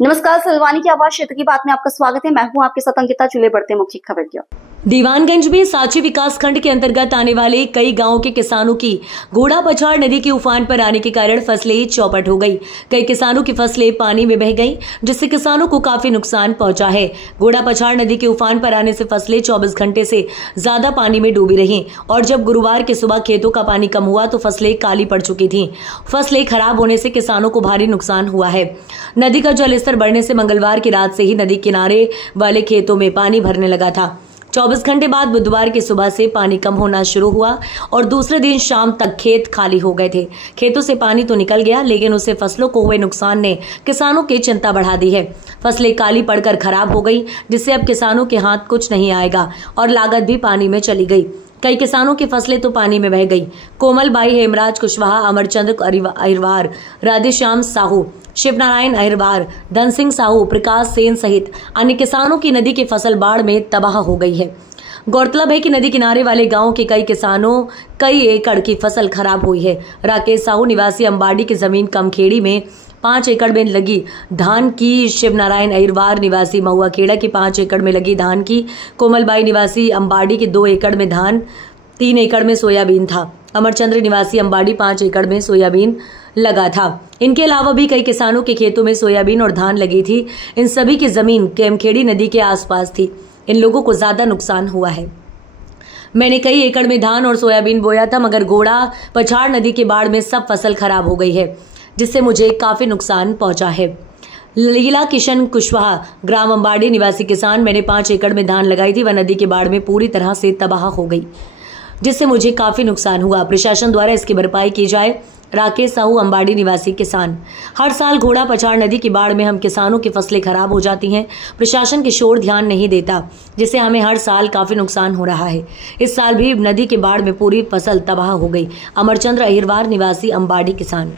नमस्कार, सिलवानी की आवाज क्षेत्र की बात में आपका स्वागत है। मैं हूं आपके साथ अंकिता। चुले बढ़ते मुख्य खबर की ओर। दीवानगंज में सांची विकास खंड के अंतर्गत आने वाले कई गांवों के किसानों की घोड़ा पछाड़ नदी के उफान पर आने के कारण फसलें चौपट हो गई। कई किसानों की फसलें पानी में बह गई, जिससे किसानों को काफी नुकसान पहुंचा है। घोड़ा पछाड़ नदी के उफान पर आने से फसलें 24 घंटे से ज्यादा पानी में डूबी रहीं और जब गुरुवार की सुबह खेतों का पानी कम हुआ तो फसलें काली पड़ चुकी थीं। फसलें खराब होने से किसानों को भारी नुकसान हुआ है। नदी का जलस्तर बढ़ने से मंगलवार की रात से ही नदी किनारे वाले खेतों में पानी भरने लगा था। 24 घंटे बाद बुधवार की सुबह से पानी कम होना शुरू हुआ और दूसरे दिन शाम तक खेत खाली हो गए थे। खेतों से पानी तो निकल गया, लेकिन उससे फसलों को हुए नुकसान ने किसानों की चिंता बढ़ा दी है। फसलें काली पड़कर खराब हो गई, जिससे अब किसानों के हाथ कुछ नहीं आएगा और लागत भी पानी में चली गई। कई किसानों की फसलें तो पानी में बह गई। कोमल बाई, हेमराज कुशवाहा, अमरचंद्र अहिरवार, राधेश्याम साहू, शिवनारायण अहिरवार, धन सिंह साहू, प्रकाश सेन सहित अन्य किसानों की नदी की फसल बाढ़ में तबाह हो गई है। गौरतलब है कि नदी किनारे वाले गांवों के कई किसानों कई एकड़ की फसल खराब हुई है। राकेश साहू निवासी अंबाड़ी की जमीन कमखेड़ी में 5 एकड़ में लगी धान की, शिवनारायण अहिरवार निवासी महुआ खेड़ा की 5 एकड़ में लगी धान की, कोमलबाई निवासी अंबाड़ी की 2 एकड़ में धान, 3 एकड़ में सोयाबीन था। अमरचंद्र निवासी अंबाड़ी 5 एकड़ में सोयाबीन लगा था। इनके अलावा भी कई किसानों के खेतों में सोयाबीन और धान लगी थी। इन सभी की जमीन केमखेड़ी नदी के आसपास थी। इन लोगों को ज्यादा नुकसान हुआ है। मैंने कई एकड़ में धान और सोयाबीन बोया था, मगर घोड़ा पछाड़ नदी के बाढ़ में सब फसल खराब हो गई है, जिससे मुझे काफी नुकसान पहुंचा है। लीला किशन कुशवाहा, ग्राम अंबाड़ी निवासी किसान, मैंने 5 एकड़ में धान लगाई थी, वह नदी के बाढ़ में पूरी तरह से तबाह हो गई, जिससे मुझे काफी नुकसान हुआ। प्रशासन द्वारा इसकी भरपाई की जाए। राकेश साहू, अंबाड़ी निवासी किसान। हर साल घोड़ा पछाड़ नदी की बाढ़ में हम किसानों की फसलें खराब हो जाती हैं। प्रशासन की ओर ध्यान नहीं देता, जिससे हमें हर साल काफी नुकसान हो रहा है। इस साल भी नदी के बाढ़ में पूरी फसल तबाह हो गई। अमरचंद्र अहिरवार निवासी अंबाड़ी किसान।